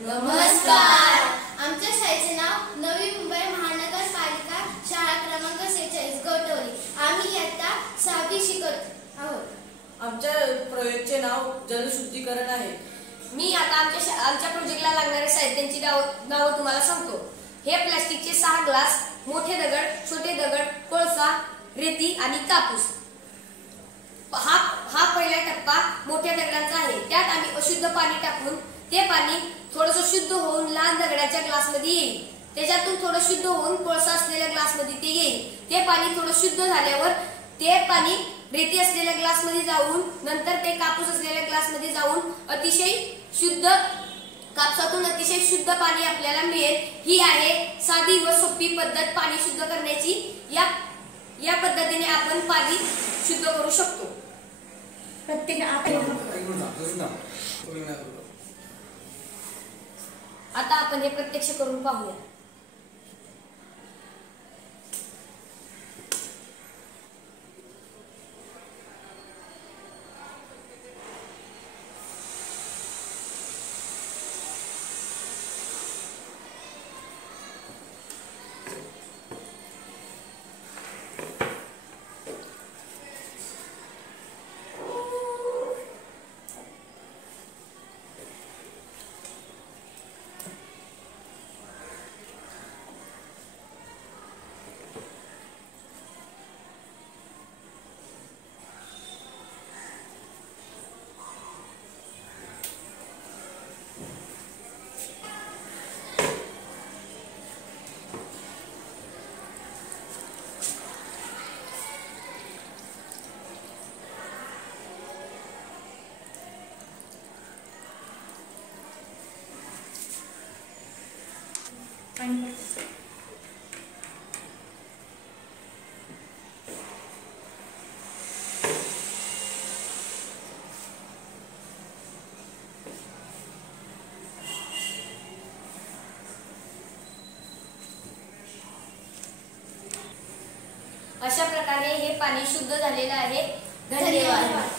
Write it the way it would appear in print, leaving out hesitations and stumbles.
नमस्कार. आमच्या शाळेचे नाव नवी मुंबई महानगरपालिका शाळा क्रमांक 46 गौटवली. आम्ही इयत्ता 6वी शिकत आहोत. आमच्या प्रोजेक्टचे नाव जलशुद्धीकरण आहे. मी आता आमच्या प्रोजेक्टला लागणाऱ्या साहित्यांची नावं तुम्हाला सांगतो. हे प्लास्टिकचे 6 ग्लास, मोठे दगड, छोटे दगड, कोळसा, रेती आणि कापूस. हा पहिला टप्पा मोठ्या दगडांचा आहे. त्यात आम्ही अशुद्ध पाणी टाकून ते पाणी थोडंसं शुद्ध होऊन लहान दगडाच्या ग्लासमध्ये येईल. त्याच्यातून थोडं शुद्ध होऊन कोळसा असलेल्या ग्लासमध्ये ते येईल. ते पाणी थोडं शुद्ध झाल्यावर ते पाणी रेती असलेल्या ग्लासमध्ये जाऊन नंतर ते कापूस असलेल्या ग्लासमध्ये जाऊन अतिशय शुद्ध कापसातून अतिशय शुद्ध पाणी आपल्याला मिळेल. ही आहे साधी व सोपी पद्धत पाणी शुद्ध करण्याची. या पद्धतीने आपण पाणी शुद्ध करू शकतो. आता आपण हे प्रत्यक्ष करून पाहूया. अशा प्रकारे हे पाणी शुद्ध झालेलं आहे. धन्यवाद.